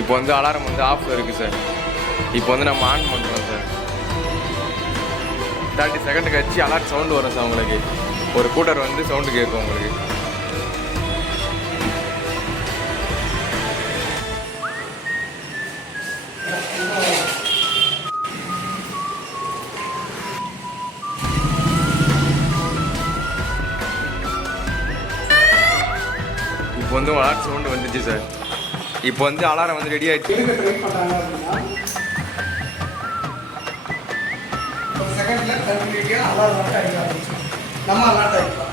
இப்போ வந்து அலாரம் வந்து ஆஃப்ல இருக்குது சார். இப்போ வந்து நம்ம ஆன் பண்ணுறோம் சார். 30 செகண்ட் கழிச்சு அலார்ட் சவுண்டு வரும் சார். உங்களுக்கு ஒரு கூட்டர் வந்து சவுண்டு கேட்கும் உங்களுக்கு. இப்போ வந்து அலார்ட் சவுண்டு வந்துச்சு சார். இப்போ வந்து அலாரம் வந்து ரெடி ஆகிடுச்சு. செகண்ட்ல கண்டினியூட்டியாக அலார்ட் மட்டும் அடிக்க ஆரம்பிச்சோம். நம்ம அலார்ட் ஆகிக்கலாம்.